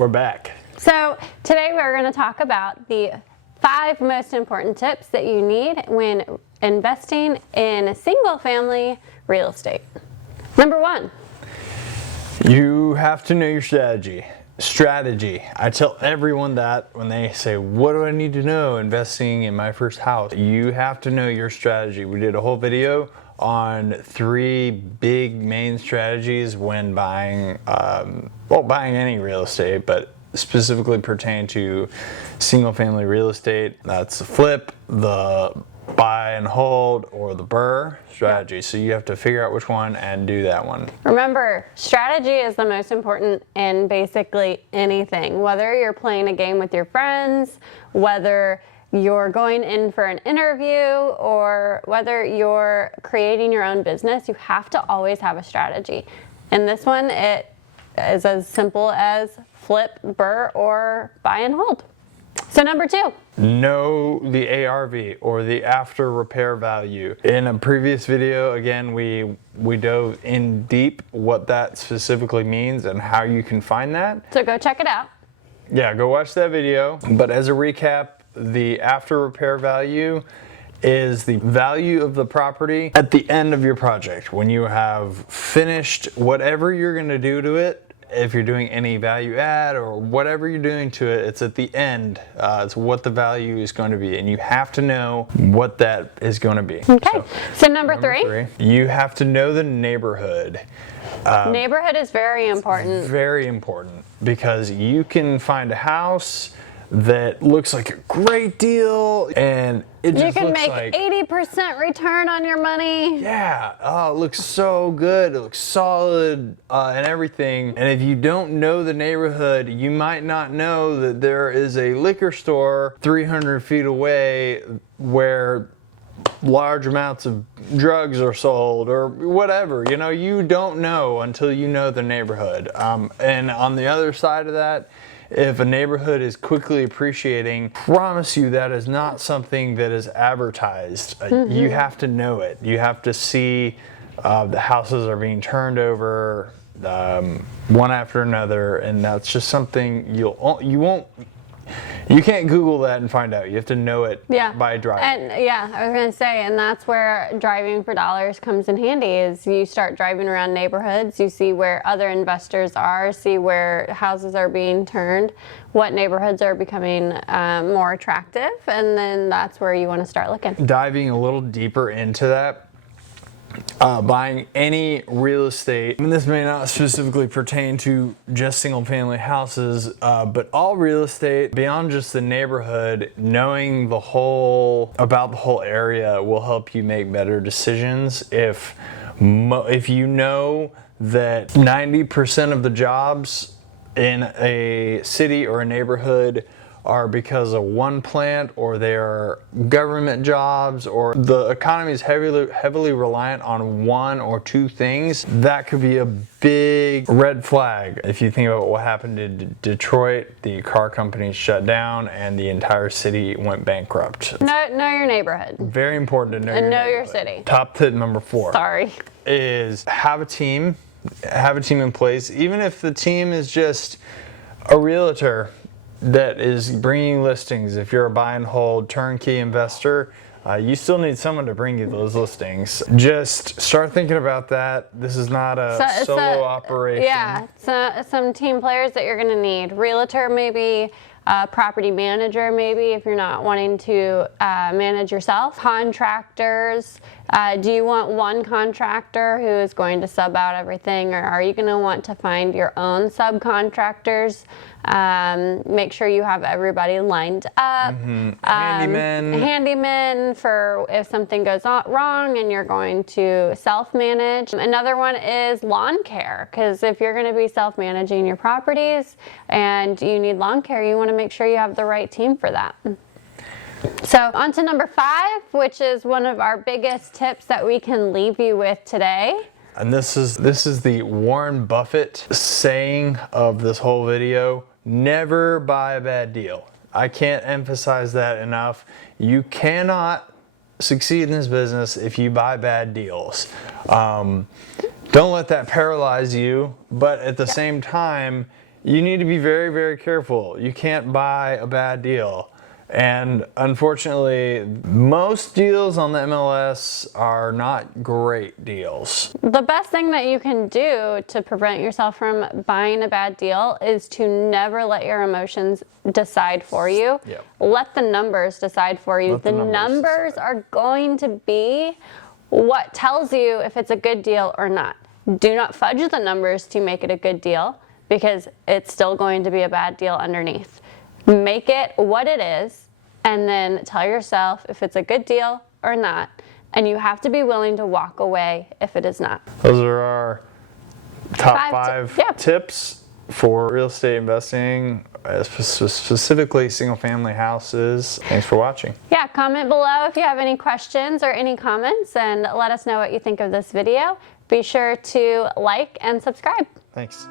We're back. So today we're going to talk about the 5 most important tips that you need when investing in single-family real estate. Number 1. You have to know your strategy. I tell everyone that when they say, what do I need to know investing in my first house? You have to know your strategy. We did a whole video on 3 big main strategies when buying, buying any real estate, but specifically pertain to single family real estate. That's the flip, the buy and hold, or the BRRRR strategy. Yeah. So you have to figure out which one and do that one. Remember, strategy is the most important in basically anything. Whether you're playing a game with your friends, whether you're going in for an interview, or whether you're creating your own business, you have to always have a strategy. In this one, it is as simple as flip, BRRRR, or buy and hold. So number 2. Know the ARV, or the after repair value. In a previous video, again, we dove in deep what that specifically means and how you can find that. So go check it out. Yeah, go watch that video. But as a recap, the after repair value is the value of the property at the end of your project. When you have finished whatever you're going to do to it, if you're doing any value add or whatever you're doing to it, it's at the end. It's what the value is going to be, and you have to know what that is going to be. Okay, so number 3. You have to know the neighborhood. Neighborhood is very important. Very important, because you can find a house that looks like a great deal, and it just you can looks make like 80% return on your money. Yeah, it looks so good, it looks solid, and everything. And if you don't know the neighborhood, you might not know that there is a liquor store 300 feet away where large amounts of drugs are sold, or whatever. You know, you don't know until you know the neighborhood. And on the other side of that, if a neighborhood is quickly appreciating, promise you that is not something that is advertised. You have to know it. You have to see the houses are being turned over one after another, and that's just something you can't Google that and find out. You have to know it by driving. And yeah, I was going to say, and that's where driving for dollars comes in handy, is you start driving around neighborhoods, you see where other investors are, see where houses are being turned, what neighborhoods are becoming more attractive, and then that's where you want to start looking. Diving a little deeper into that, buying any real estate, and this may not specifically pertain to just single family houses, but all real estate beyond just the neighborhood, knowing about the whole area will help you make better decisions. If you know that 90% of the jobs in a city or a neighborhood are because of one plant, or they are government jobs, or the economy is heavily reliant on 1 or 2 things, that could be a big red flag. If you think about what happened in Detroit, the car companies shut down and the entire city went bankrupt. Know your neighborhood. Very important to know your city. Top tip number 4. Sorry. Is have a team in place, even if the team is just a realtor that is bringing listings. If you're a buy and hold turnkey investor, you still need someone to bring you those listings. Just start thinking about that. This is not a solo operation. Yeah, some team players that you're going to need. Realtor, maybe. Property manager, maybe, if you're not wanting to manage yourself. Contractors, do you want one contractor who is going to sub out everything, or are you going to want to find your own subcontractors? Make sure you have everybody lined up. Handyman for if something goes wrong and you're going to self-manage. Another one is lawn care, because if you're going to be self-managing your properties and you need lawn care, you want to make sure you have the right team for that. So on to number 5, which is one of our biggest tips that we can leave you with today. And this is the Warren Buffett saying of this whole video: never buy a bad deal. I can't emphasize that enough. You cannot succeed in this business if you buy bad deals. Don't let that paralyze you, but at the same time, you need to be very, very careful. You can't buy a bad deal. And unfortunately, most deals on the MLS are not great deals. The best thing that you can do to prevent yourself from buying a bad deal is to never let your emotions decide for you. Yep. Let the numbers decide for you. The numbers are going to be what tells you if it's a good deal or not. Do not fudge the numbers to make it a good deal, because it's still going to be a bad deal underneath. Make it what it is, and then tell yourself if it's a good deal or not. And you have to be willing to walk away if it is not. Those are our top five yeah. tips for real estate investing, specifically single-family houses. Thanks for watching. Yeah, comment below if you have any questions or any comments, and let us know what you think of this video. Be sure to like and subscribe. Thanks.